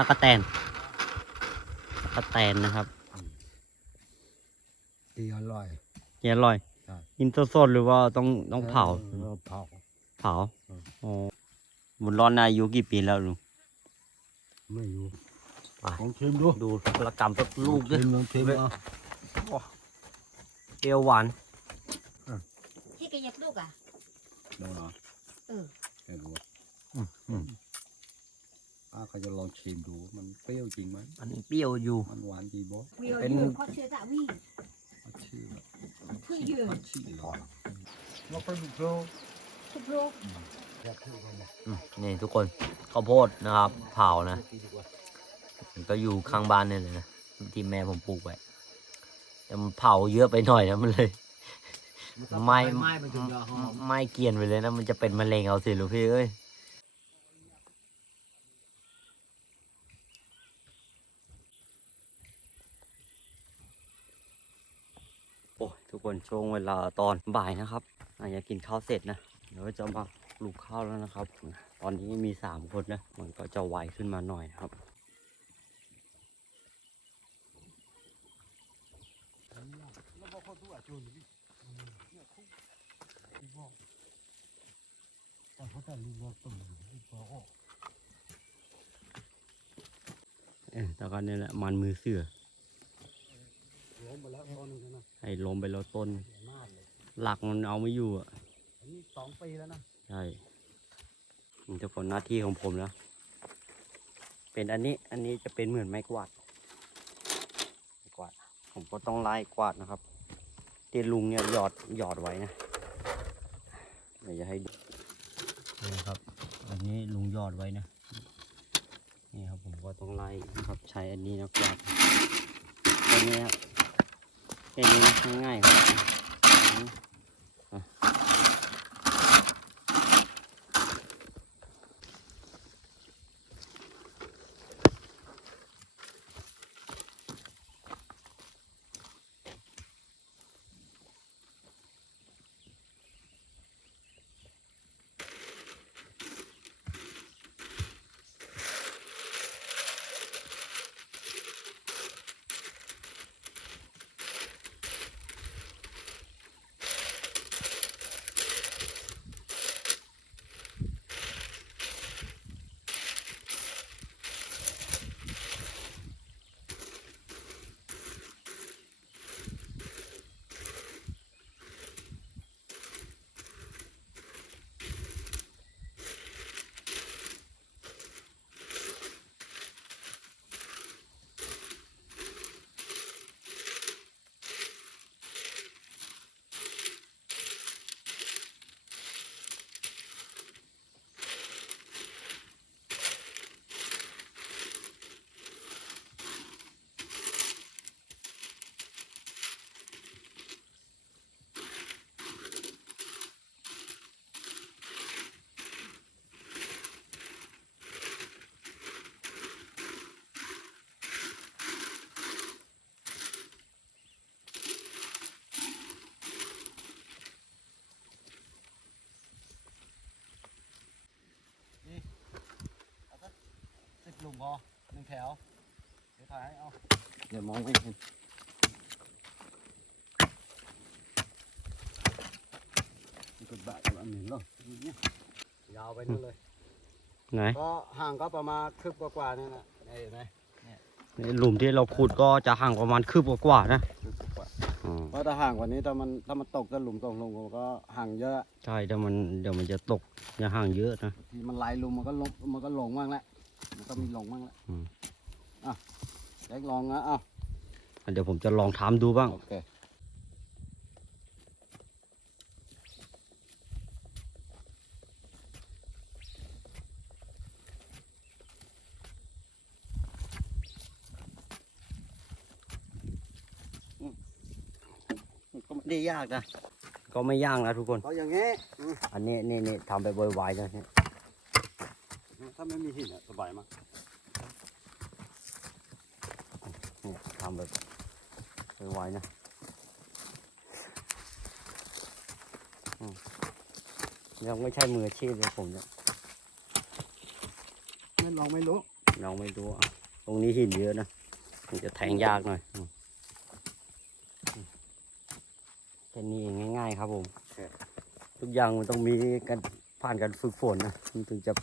ตะกะแตนตะกะแตนนะครับดีอร่อยเยอร่อยครับกินสดๆหรือว่าต้องต้องเผาออเผาเผาอืมอ๋อบุญร้อนนายอายุกี่ปีแล้วลุงไม่อยู่ไปลองชิมดูดูละกรรมสักลูกชิด้วยมลองชิมเลยเอาเปรี้ยวหวานที่แกยักลูกอะดูหน่อยเออเห็นดู ป้าเขาจะลองชิมดูมันเปรี้ยวจริงไหมอันนี้เปรี้ยวอยู่ มันหวานจริงบ่วิวเป็นอยู่เพราะเชื้อตะวีมันชื่อพึ่งยืนมันชื่ออะไรแล้วก็ดูโปรทุกโรคอยากชื่อมันอืมนี่ทุกคนข้าวโพดนะครับเผานะมันก็อยู่ข้างบ้านนี่เลยนะที่แม่ผมปลูกไว้แต่มันเผาเยอะไปหน่อยนะมันเลย ไม่ไม้มันถึงจะหอมไม่เกรียนไปเลยนะมันจะเป็นมะเร็งเอาสิลูกพี่เอ้ย โอ้ย ทุกคนช่วงเวลาตอนบ่ายนะครับอาจจะกินข้าวเสร็จนะเดี๋ยวจะมาปลูกข้าวแล้วนะครับ ตอนนี้มีสามคนนะมันก็จะไวขึ้นมาหน่อยนะครับเออแต่ก็นี่แหละมันมือเสือล้มไปแล้วต้นนึงนะ ให้ล้มไปแล้วต้นมากเลยหลักมันเอาไม่อยู่อะอันนี้สองปีแล้วนะ ใช่มันจะผลหน้าที่ของผมแล้ว เป็นอันนี้ อันนี้จะเป็นเหมือนไม้กวาด ไม้กวาด ผมก็ต้องไล่กวาดนะครับที่ลุงเนี่ยหยอดหยอดไว้นะเดี๋ยวจะให้ดูนี่ครับ อันนี้ลุงหยอดไว้นะ นี่ครับผมก็ต้องไล่นะครับ ใช้อันนี้นะกวาดอันนี้ครับ แค่นี้นะง่ายๆครับ สิบหลุมพอหนึ่งแถว เดี๋ยวถ่ายให้เอาเดี๋ยวมองไม่เห็นนี่ก็บะอันหนึ่งเนาะเนี่ยยาวไปนั่นเลย ไหนก็ห่างก็ประมาณคืบกว่าๆนี่นะเห็นไหมหลุมที่เราขุดก็จะห่างประมาณคืบกว่าๆนะคืบกว่าอืมเพราะถ้าห่างกว่านี้ถ้ามันถ้ามันตกก็หลุมตกลงก็ห่างเยอะ ใช่แต่มันเดี๋ยวมันจะตกจะห่างเยอะนะ ทีมันไหลายหลุมมันก็ลงมันก็หลงบ้างแหละมัน ก็มีหลงบ้างแหละอืม อะแจ็คลองนะเอ้าเดี๋ยวผมจะลองทำดูบ้าง โอเคก็ไม่ได้ยากนะก็ไม่ยากนะทุกคน ก็อย่างงี้อืมอันนี้นี่นี่ทำไปบวายๆนะเนี่ย ถ้าไม่มีหินอะสบายมากเนี่ยทำแบบบวายๆนะอืมยังไม่ใช่มืออาชีพเลยผมเนี่ยไม่ลองไม่รู้ลองไม่ดูอะตรงนี้หินเยอะนะมันจะแทงยากหน่อยอืมอืมแค่นี้เองง่าย ๆ ครับผม ทุกอย่างมันต้องมีการผ่านการฝึกฝนนะมันถึงจะ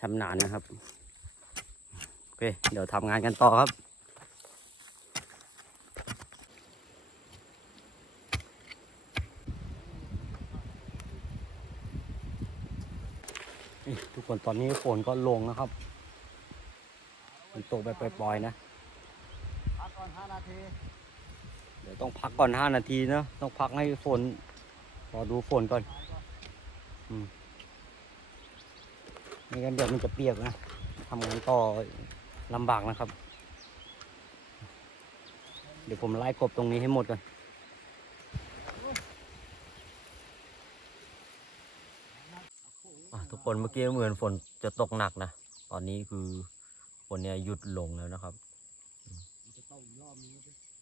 ชำนาญนะครับ โอเค เดี๋ยวทำงานกันต่อครับนี่ทุกคนตอนนี้ฝนก็ลงนะครับมันตกไปปล่อยๆนะพักก่อนห้านาที เดี๋ยวต้องพักก่อนห้านาทีนะต้องพักให้ฝนรอดูฝนก่อน อืม ไม่งั้นเดี๋ยวมันจะเปียกนะทำงานต่อลำบากนะครับ เดี๋ยวผมไล่กบตรงนี้ให้หมดก่อนทุกคนเมื่อกี้เหมือนฝนจะตกหนักนะ ตอนนี้คือฝนเนี่ยหยุดลงแล้วนะครับ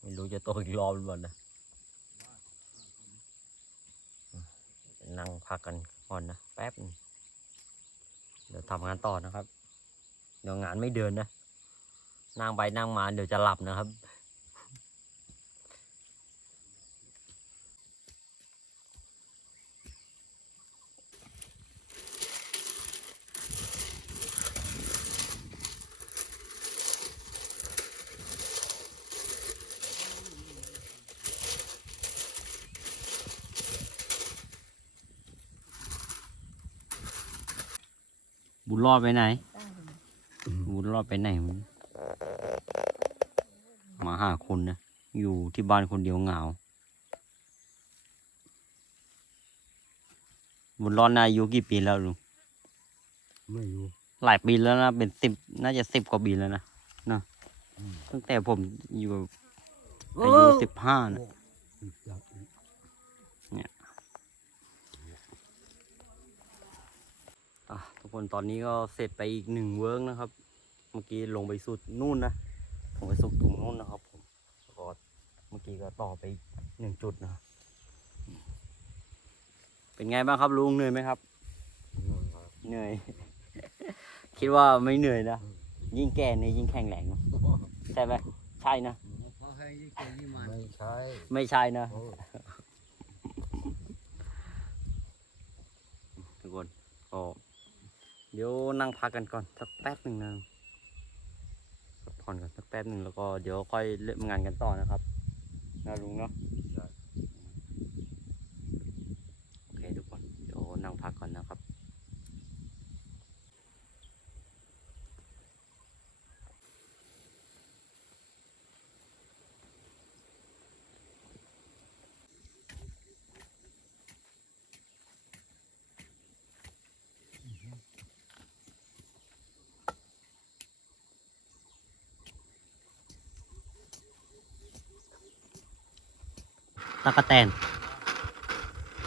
ไม่รู้จะตกอีกรอบหรือเปล่านะ นั่งพักกันก่อนนะ แป๊บนึง เดี๋ยวทำงานต่อนะครับ เดี๋ยวงานไม่เดินนะนั่งไปนั่งมาเดี๋ยวจะหลับนะครับ บุญรอดไปไหนบุญรอดไปไหนมันมาหาคนนะ อยู่ที่บ้านคนเดียวเหงาบุญรอดนายอายุกี่ปีแล้วลุงไม่อยู่หลายปีแล้วนะเป็นสิบน่าจะสิบกว่าปีแล้วนะเนาะอืมตั้งแต่ผมอยู่อายุสิบห้านะ อยากอีก อะทุก คนตอนนี้ก็เสร็จไปอีกหนึ่งเวิร์กนะครับ เมื่อกี้ลงไปสุดนู่นนะลงไปสุดตรงนู่นนะครับผมแล้วก็เมื่อกี้ก็ต่อไปอีกหนึ่งจุดนะครับเป็นไงบ้างครับลุงเหนื่อยไหมครับนอนครับเหนื่อย คิดว่าไม่เหนื่อยนะยิ่งแก่เนี่ยยิ่งแข็งแรงเนอะใช่ไหมใช่นะไม่ใช่ไม่ใช่นะโอ้ทุกคนก็ เดี๋ยวนั่งพักกันก่อนสักแป๊บหนึ่งนะพักผ่อนกันสักแป๊บหนึ่งแล้วก็เดี๋ยวค่อยเริ่มงานกันต่อนะครับนะลุงเนาะใช่โอเคทุกคนเดี๋ยวนั่งพักก่อนนะครับ ตะกะแตน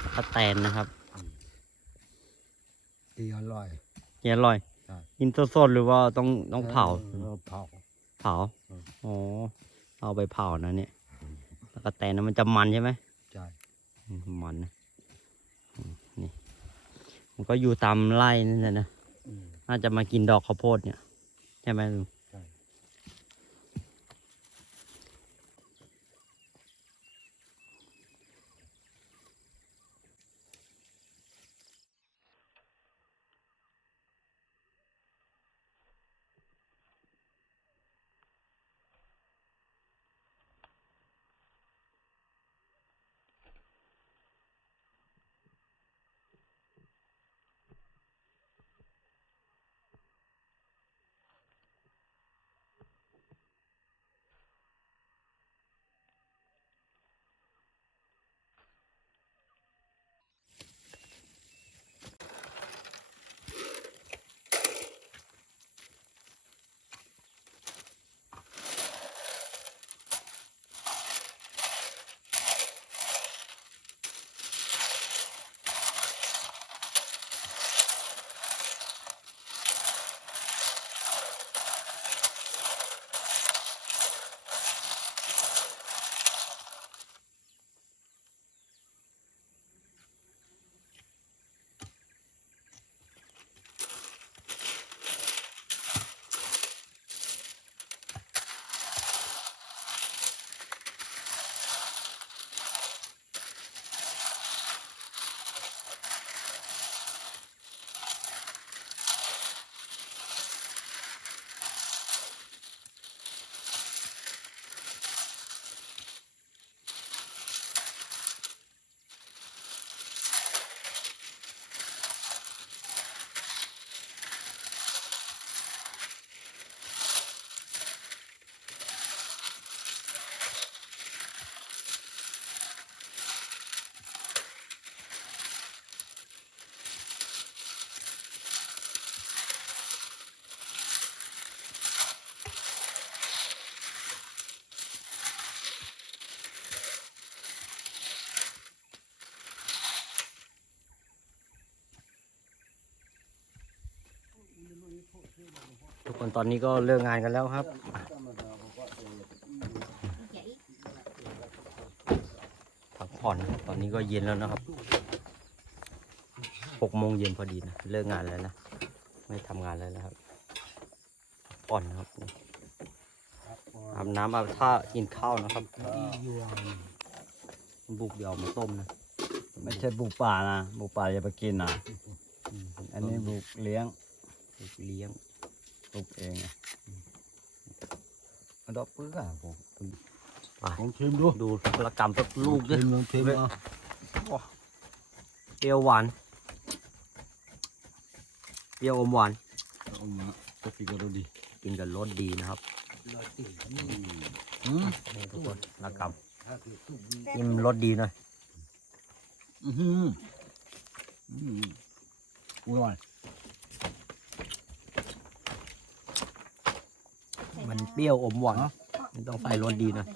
ตะกะแตนนะครับดีอร่อยเยอร่อยใช่กินสดๆหรือว่าต้องต้องเผาเออเผา เผาอืมอ๋อ เอาไปเผานะเนี่ยตะกะแตนนะมันจะมันใช่ไหมใช่อืมมันนะอืมนี่มันก็อยู่ตามไร่นั่นแหละนะอืมน่าจะมากินดอกข้าวโพดเนี่ย ใช่ไหมลุง ใช่คนตอนนี้ก็เลิกงานกันแล้วครับ พักผ่อนครับตอนนี้ก็เย็นแล้วนะครับหกโมงเย็นพอดีนะ เลิกงานแล้วนะ ไม่ทำงานแล้วนะครับพักผ่อนนะครับอาบน้ำอาบท่ากินข้าวนะครับบุกเดี๋ยวมาต้มนะ ไม่ใช่บุกป่านะ บุกป่าอย่าไปกินนะ อันนี้บุกเลี้ยงบุกเลี้ยง บุกเองอะเอาดอกปื้ออะผมไปผมชิมดูดูละกรรมสักลูกด้วยชิมลองชิมเอาเปรี้ยวหวานเปรี้ยวอมหวานเอามาก็กินกันดูดิกินกับรสดีนะครับอืมนี่ทุกคนละกรรมจิ้มรสดีหน่อยอือหืออืมอร่อย มันเปรี้ยวอมหวานมันต้องใส่รสดีหน่อย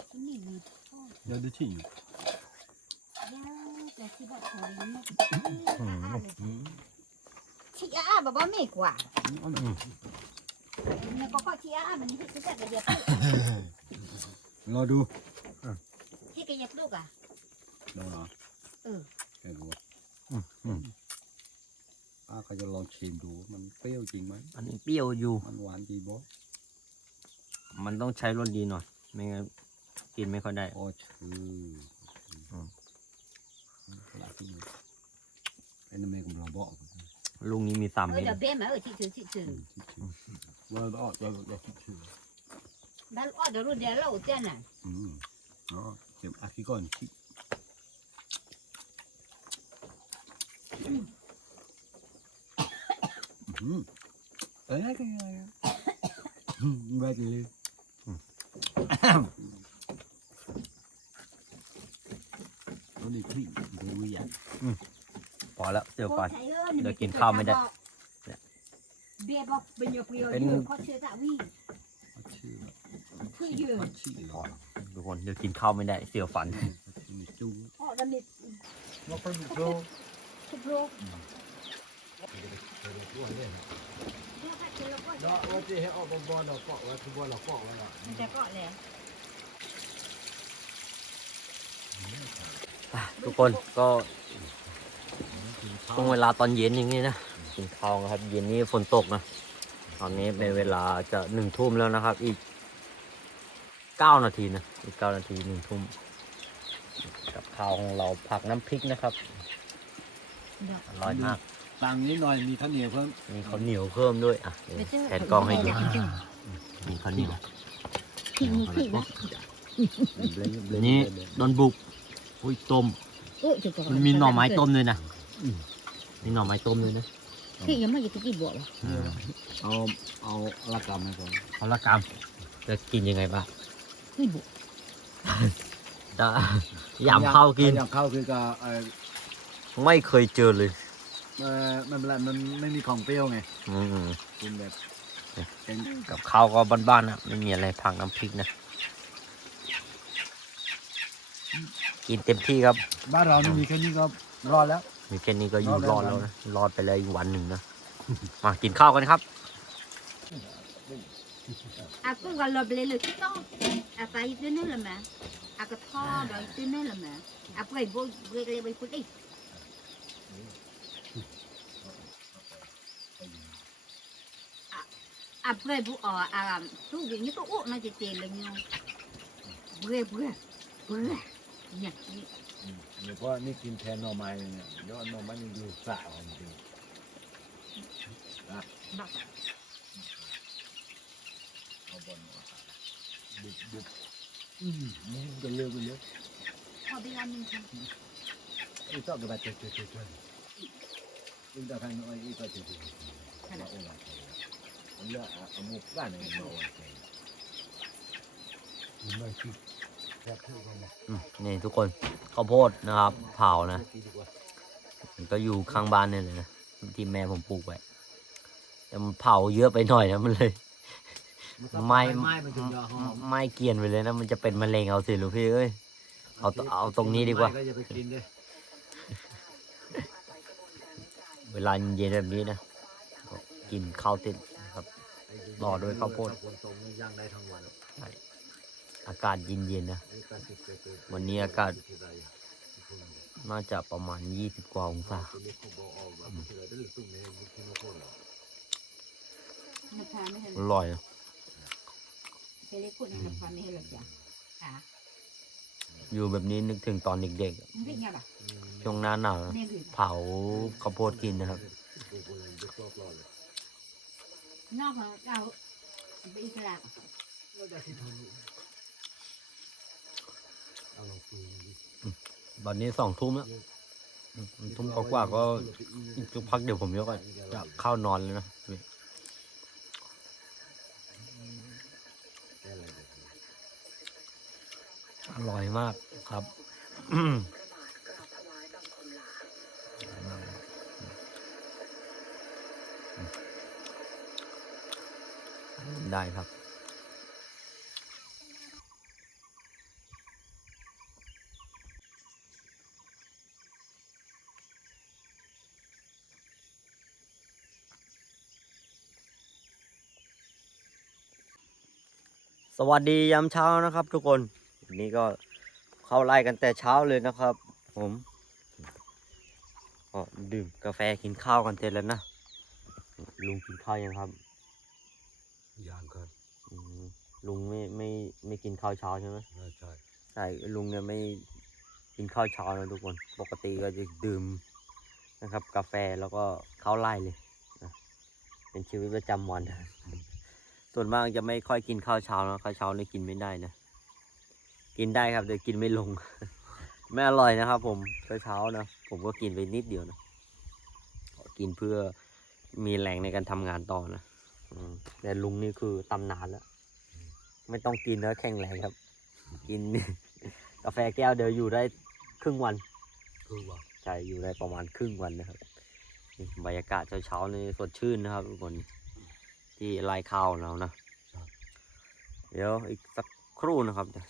เดี๋ยวดูที่ chị á bà bó mệt quá อืม mẹ có coi chị á mình thích cái cái đẹp รอดู thích cái đẹp lúc à รอเหรอเออแค่รู้ว่าป้าเขาจะลองชิมดูมันเปรี้ยวจริงไหมอันนี้เปรี้ยวอยู่มันหวานจริงบ่ มันต้องใช้รสดีหน่อย ไม่งั้นกินไม่ค่อยได้ โอ้ชื่ออืมหลายที่ไอ้นั่นแม่ผมรอบอกลูกนี้มีสาม ở เม็ด đó bên mà ở chị thử chị thử ว่าเราออกเราเราคิดชื่อ bà ở đó rồi để lâu tên à อืมอ๋อเก็บอาคิก่อนคิอืมเอ้ยกันยังไงอืมแวะเลย ตัวนี้คลิกดูวิญญาณพอแล้วเจอก่อน Cô thấy ơn, Được mình kiếm chỉ khao phải mới trả được. bọ. Dạ. bia bọc bên nhập nhiều Bên- nhiều có chưa tạo huy ชื่อ thư dừa ชื่อหรอทุกคนเดี๋ยวกินข้าวไม่ได้เสียวฟันชื่อจุ้ง họ đã mệt มาเป็น โปร chụp rô เนาะว่าจะให้ออกบอลเราเกาะว่าคือบอลเราเกาะไว้ละ mình sẽ gọi này ทุกคนก็ช่วงเวลาตอนเย็นอย่างนี้นะกินข้าวนะครับ เย็นนี้ฝนตกนะ ตอนนี้เป็นเวลาจะหนึ่งทุ่มแล้วนะครับ อีกเก้านาทีนะ อีกเก้านาทีหนึ่งทุ่มกับข้าวของเราผักน้ำพริกนะครับอร่อยมาก ตังนิดหน่อยมีข้าวเหนียวเพิ่มมีข้าวเหนียวเพิ่มด้วยอะเดี๋ยวแทนกล้องให้ดูมีข้าวเหนียว thì như thế đó นี่โดนบุกอุ้ยต้มมันมีหน่อไม้ต้มด้วยนะมีหน่อไม้ต้มด้วยนะ Khi giống như cái gì bộ เอาเอาละกำให้ก่อนเขาละกรรมจะกินยังไงบ้าง Cái bộ จะยำข้าวกินยำข้าวคือกับไม่เคยเจอเลย เออไม่เป็นไรมันไม่มีของเปรี้ยวไงอืมกินแบบเป็นกับข้าวก็บ้านๆนะไม่มีอะไรผักน้ำพริกนะ กินเต็มที่ครับ บ้านเรานี่มีแค่นี้ก็รอดแล้ว มีแค่นี้ก็อยู่รรออดดได้แล้วนะรอดไปเลยอีกวันหนึ่งนะ มากินข้าวกันครับ À cũng gọi là lấy lực cái to À phải tên nữa là mà À cái tho đó tên nữa À phải vô ở À Tu vì như cái ụ nó chỉ tiền là nhiều Vừa vừa Vừa Nhật เดี๋ยวก็นี่กินแทนหน่อไม้เลยเนี่ยเดี๋ยวเอาหน่อไม้นี่ดูสาวจริง Bọc เอาบอลมาบุบบุบอืมมึงกันเร็วกันเร็ว Họ đi ăn mình không อีกต่อกันไปเจอเจอเจอเจออีกต่อไปน้อยอีกต่อเจอเจอเอาโอ้ย เอาเลือกเอาหมูบ้านนี่มาโอ้ยไม่คิดแค่พูดกันนะอืมนี่ทุกคนข้าวโพดนะครับ เผานะมันก็อยู่ข้างบ้านนี่เลยนะที่แม่ผมปลูกไว้แต่มันเผาเยอะไปหน่อยนะมันเลย ไม่ไม่มันจะยอหอมไม่เกรียนไปเลยนะมันจะเป็นมะเร็งเอาสิลูกพี่เอ้ยเอาเอาตรงนี้ดีกว่าก็อย่าไปกินเลยเวลาเย็นๆแบบนี้นะก็กินข้าวติด นะครับไอ้ดูต่อด้วยข้าวโพดถ้คนตรงนี่ย่างได้ทั้งวันใช่อากาศเย็นๆนะนี่ก็สิบเจ็ดเจ็ดวันนี้อากาศน่าจะประมาณ 20 กว่าองศานะคะไม่เห็นอร่อยนะไปเรียกคุณในละครไม่เห็นหรอกจ้ะค่ะอยู่แบบนี้นึกถึงตอนเด็กมันเป็นไงล่ะๆช่วงหน้าหนาวนะเนี่ยคือเผาข้าวโพดกินนะครับ นอกของเราไปอีกแล้วตอนนี้สองทุ่มแล้วทุ่มกว่าก็อีกพักเดี๋ยวผมยก็จะเข้านอนแล้วนะอร่อยมากครับ ได้ครับสวัสดียามเช้านะครับ ทุกคนวันนี้ก็เข้าไล่กันแต่เช้าเลยนะครับ ผมก็ดื่มกาแฟกินข้าวกันเสร็จแล้วนะลุงกินข้าวยังครับ ย่างครับอืมลุงไม่ไม่ไม่กินข้าวเช้าใช่ไหมน่าใช่ใช่ลุงเนี่ยไม่กินข้าวเช้านะทุกคน ปกติก็จะดื่มนะครับ กาแฟแล้วก็ข้าวไล่เลยนะเป็นชีวิตประจำวันส่วนมากจะไม่ค่อยกินข้าวเช้านะข้าวเช้านี่กินไม่ได้นะกินได้ครับแต่กินไม่ลง ไม่อร่อยนะครับ ผมเช้าเช้าๆนะผมก็กินไปนิดเดียวนะกินเพื่อมีแรงในการทำงานต่อนะอืม แต่ลุงนี่คือตำนานแล้ว ไม่ต้องกินแล้วแข็งแรงครับ กิน กาแฟแก้วเดียวอยู่ได้ครึ่งวันคือว่าใช่อยู่ได้ประมาณครึ่งวันนะครับนี่บรรยากาศเช้าๆนี่สดชื่นนะครับทุกคนที่ไร่ข้าวของเรานะเดี๋ยวอีกสักครู่นะครับจะ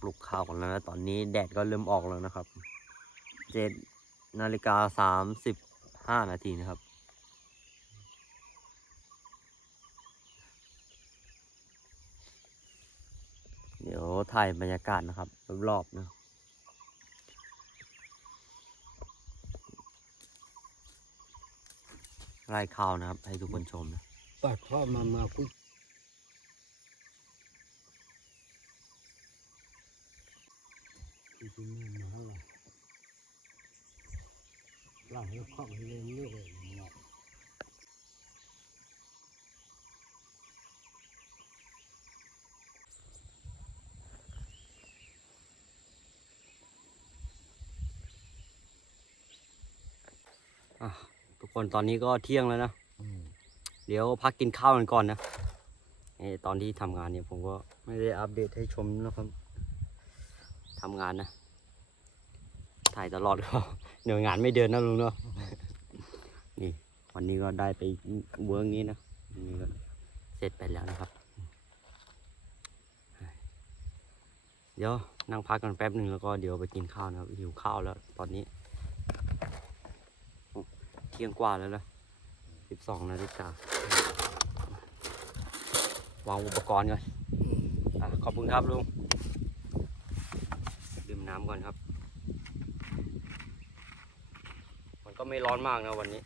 ปลูกข้าวกันแล้วนะตอนนี้แดดก็เริ่มออกแล้วนะครับเจ็ดนาฬิกาสามสิบห้านาทีนะครับ เดี๋ยวถ่ายบรรยากาศนะครับ รอบๆนะไร่ข้าวนะครับ ให้ทุกคนชมนะปัดข้อมามาคุยที่นี่มาละหลังแล้วข้องเล่นเรื่อยเนาะ ทุกคนตอนนี้ก็เที่ยงแล้วนะเดี๋ยวพักกินข้าวกันก่อนนะเออตอนที่ทำงานเนี่ยผมก็ไม่ได้อัปเดตให้ชมนะครับทำงานนะ ถ่ายตลอดก็เดี๋ยวงานไม่เดินนะลุงเนาะนี่ วันนี้ก็ได้ไปเวิร์กนี้นะวันนี้ก็เสร็จไปแล้วนะครับ เดี๋ยวนั่งพักกันแป๊บหนึ่งแล้วก็เดี๋ยวไปกินข้าวนะครับหิวข้าวแล้วตอนนี้เที่ยงกว่าแล้วนะสิบสองนาฬิกาวางอุปกรณ์ก่อนอขอบคุณครับลุงดื่มน้ำก่อนครับ มันก็ไม่ร้อนมากนะวันนี้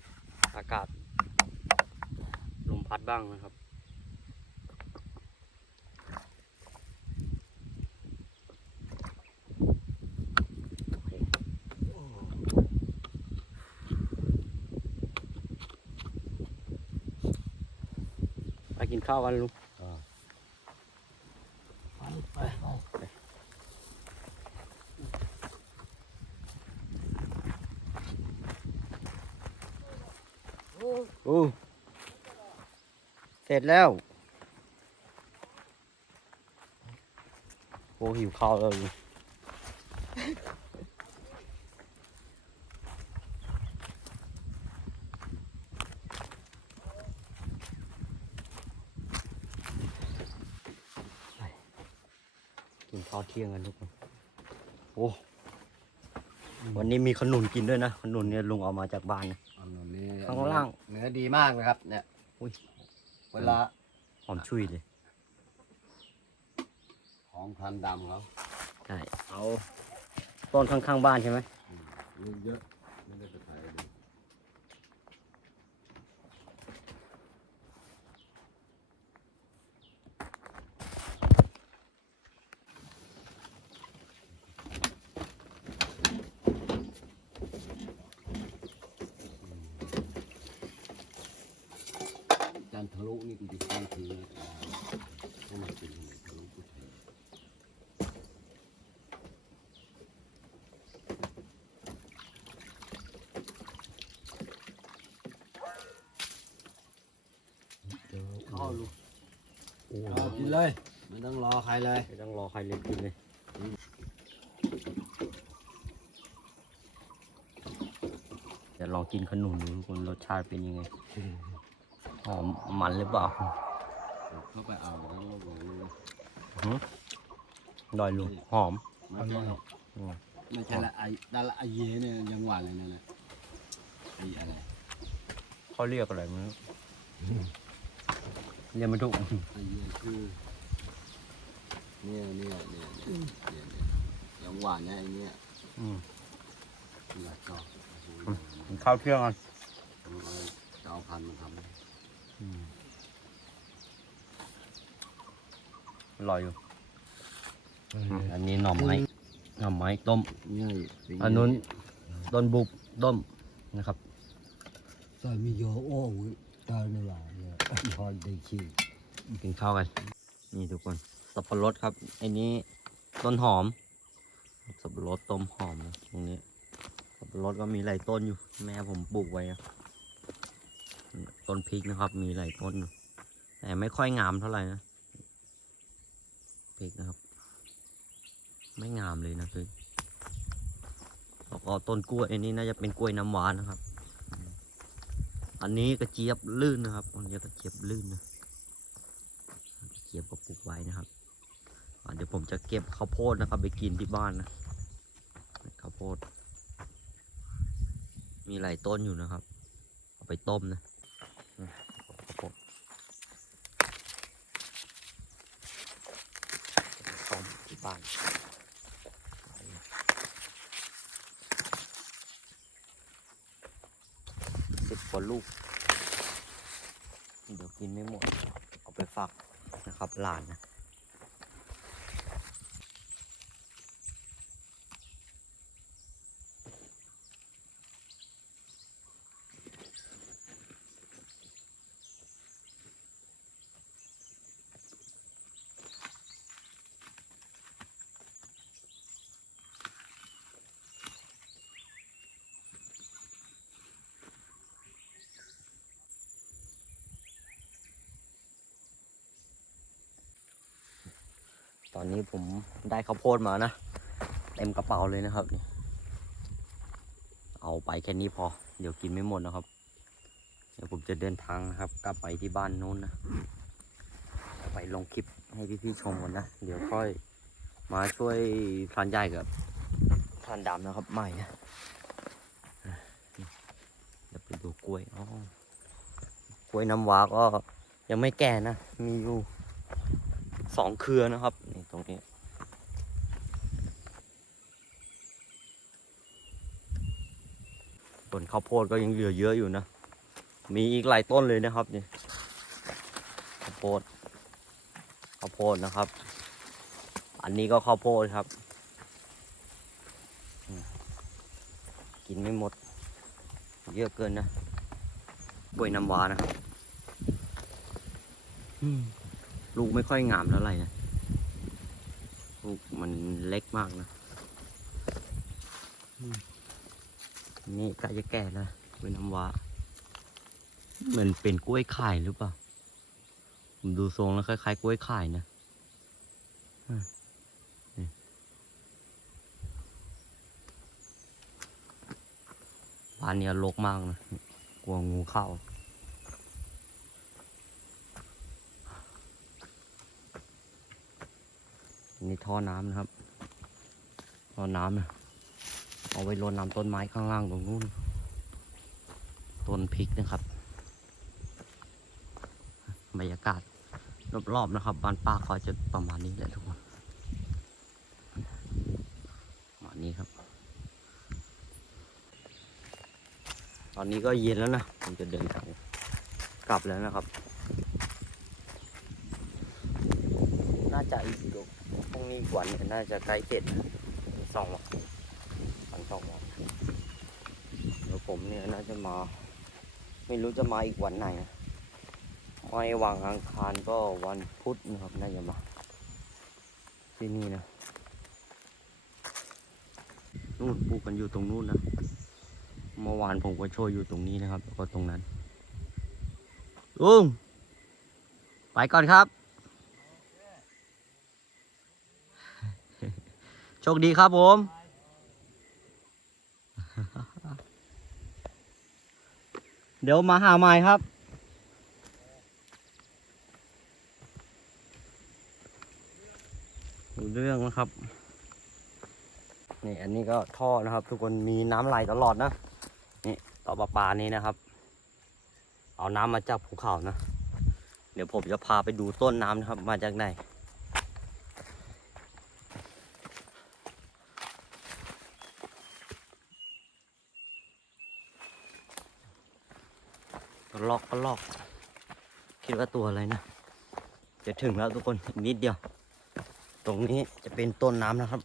อากาศลมพัดบ้างนะครับ โอเคไป กินข้าวกันลุงไปไปโอ้เสร็จแล้วโอ้หิวข้าวแล้วลุงไปกินข้าว เที่ยงกันทุกคนโอ้วันนี้มีขนุนกินด้วยนะขนุนเนี่ยลุงเอามาจากบ้านนะ อันนี้ข้างล่าง เนื้อดีมากนะครับ เนี่ยอุ้ยเวลาหหอมชุยเลยของพันธุ์ดำเขาใช่เอาต้นข้างๆบ้านใช่ไหมลูกเยอะไม่ได้ไปขายเลย จานทะลุนี่กูจะตั้งทีเพราะมันเป็นยังไงทะลุกูใช้ข้าวลูกโอ้เอากินเลยไม่ต้องรอใครเลยไม่ต้องรอใครเลยกินเลยจะลอกินขนุนดูทุกคนรสชาติเป็นยังไง หอมมันหรือเปล่าเข้าไปเอาแล้วก็บอกเลยหืมดอยลุงหอมไม่ใช่อืมไม่ใช่ละไอ้ดาละไอเยเนี่ยยังหวานเลยนั่นแหละไอ้อะไรเขาเรียกอะไรมั้งเรียกไม่ถูกไอเยคือเนี่ยเนี่ยเนี่ยเนี่ยเนี่ยเนี่ยยังหวานนะไอเนี่ยอืมอยากจอกกินข้าวเที่ยงกันเอาจะเอาพันธุ์มาทำ อร่อยอยู่อันนี้หน่อไม้หน่อไม้ต้มง่ายอันนู้นต้นบุกต้มนะครับใส่มีโยโอ้ยตายในหลายเนี่ยพอได้คิวกินข้าวกัน นี่ทุกคนสับปะรดครับไอ้นี้ต้นหอม สับปะรดต้มหอมนะตรงนี้สับปะรดก็มีหลายต้นอยู่ แม่ผมปลูกไว้นะ ต้นพริกนะครับ มีหลายต้น แต่ไม่ค่อยงามเท่าไหร่นะพริกนะครับ ไม่งามเลยนะคือแล้วก็ต้นกล้วยอันนี้น่าจะเป็นกล้วยน้ำหวานนะครับ อันนี้กระเจี๊ยบลื่นนะครับ อันนี้กระเจี๊ยบลื่นนะเก็บก็ปลูกไว้นะครับเดี๋ยวผมจะเก็บข้าวโพดนะครับ ไปกินที่บ้านนะข้าวโพด มีหลายต้นอยู่นะครับ เอาไปต้มนะอืมข้าวโพดต้มที่ บ้านสิบกว่าลูก เดี๋ยวกินไม่หมด เอาไปฝากนะครับหลานนะ นี้ผมได้ข้าวโพดมานะ เต็มกระเป๋าเลยนะครับ เอาไปแค่นี้พอ เดี๋ยวกินไม่หมดนะครับ เดี๋ยวผมจะเดินทางนะครับ กลับไปที่บ้านโน้นนะ ไปลงคลิปให้พี่ๆชมก่อนนะ เดี๋ยวค่อยมาช่วยพรานใหญ่กับพรานดำนะครับใหม่นะเดี๋ยวไปดูกล้วยอ๋อกล้วยน้ำว้าก็ยังไม่แก่นะ มีอยู่ สองเครือนะครับนี่ตรงนี้ต้นข้าวโพดก็ยังเหลือเยอะอยู่นะ มีอีกหลายต้นเลยนะครับนี่ข้าวโพดข้าวโพดนะครับ อันนี้ก็ข้าวโพดครับอืมกินไม่หมด เยอะเกินนะกล้วยน้ำว้านะครับอืม ลูกไม่ค่อยงามเท่าไหร่นะลูกมันเล็กมากนะนี่กล้จะแก่แล้วเป็นน้ำว้าเหมือนเป็นกล้วยไข่หรือเปล่า ผมดูทรงแล้วคล้ายๆกล้วยไข่นะอืมนี่บ้านเนี้ยรกมากนะ กลัวงูเข้า นี่ท่อน้ำนะครับท่อน้ำนะเอาไว้รดน้ำต้นไม้ข้างล่างตรงนู้นต้นพริกนะครับบรรยากาศรอบๆนะครับบ้านป้าเขาจะประมาณนี้แหละทุกคนประมาณนี้ครับ ตอนนี้ก็เย็นแล้วนะผมจะเดินทางกลับแล้วนะครับ น่าจะอีกเดี๋ยวพรุ่ งนี้วันน่าจะใกล้เสร็จสองวันวันสองวันเดี๋ยวผมเนี่ยน่าจะมา ไม่รู้จะมาอีกวันไหนไม่วางอังคารก็วันพุธนะครับน่าจะมา ที่นี่นะนู่นปลูกกันอยู่ตรงนู้นนะเมื่อวานผมก็โชว์อยู่ตรงนี้นะครับแล้วก็ตรงนั้นลุงไปก่อนครับ โชคดีครับผม เดี๋ยวมาหาใหม่ครับดูเรื่องนะครับ นี่อันนี้ก็ท่อนะครับ ทุกคนมีน้ำไหลตลอดนะ นี่ต่อประปานี้นะครับ เอาน้ำมาจากภูเขานะ เดี๋ยวผมจะพาไปดูต้นน้ำนะครับ มาจากไหน ลอกก็ลอก คิดว่าตัวอะไรนะ จะถึงแล้วทุกคนอีกนิดเดียว ตรงนี้จะเป็นต้นน้ำนะครับ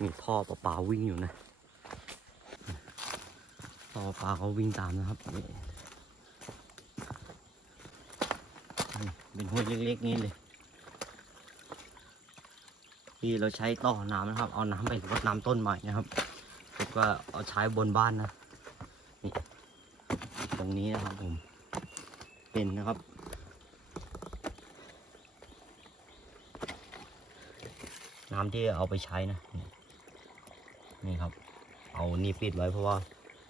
มีท่อประปาวิ่งอยู่นะท่อประปาเขาวิ่งตามนะครับนี่เป็นห้วยเล็กๆนี้เลยที่เราใช้ต่อน้ำนะครับ เอาน้ำไปรดน้ำต้นใหม่นะครับแล้วก็เอาใช้บนบ้านนะ รงนี้นะครับผม เป็นนะครับ น้ำที่เอาไปใช้นะ นี่ครับ เอานี่ปิดไว้เพราะว่า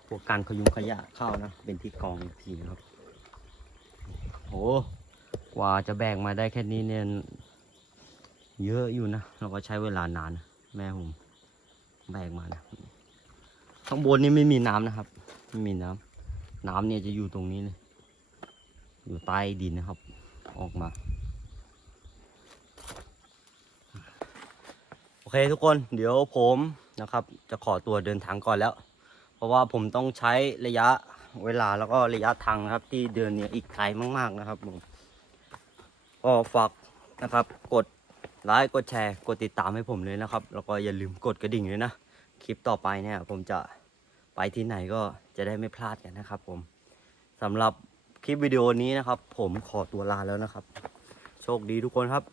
พวกการขยุงขยะเข้านะ เป็นที่กองทีนะครับโหกว่าจะแบกมาได้แค่นี้เนี่ยเยอะอยู่นะเราก็ใช้เวลานานนะแม่ผมแบกมานะข้างบนนี่ไม่มีน้ำนะครับ ไม่มีน้ำ น้ำเนี่ยจะอยู่ตรงนี้เลย อยู่ใต้ดินนะครับ ออกมา โอเคทุกคนเดี๋ยวผมนะครับ จะขอตัวเดินทางก่อนแล้ว เพราะว่าผมต้องใช้ระยะเวลาแล้วก็ระยะทางนะครับ ที่เดินเนี่ยอีกไกลมาก ๆนะครับผมก็ฝากนะครับ กดไลค์กดแชร์กดติดตามให้ผมเลยนะครับ แล้วก็อย่าลืมกดกระดิ่งเลยนะ คลิปต่อไปเนี่ยผมจะไปที่ไหนก็ จะได้ไม่พลาดกันนะครับ ผมสำหรับคลิปวิดีโอนี้นะครับ ผมขอตัวลาแล้วนะครับ โชคดีทุกคนครับ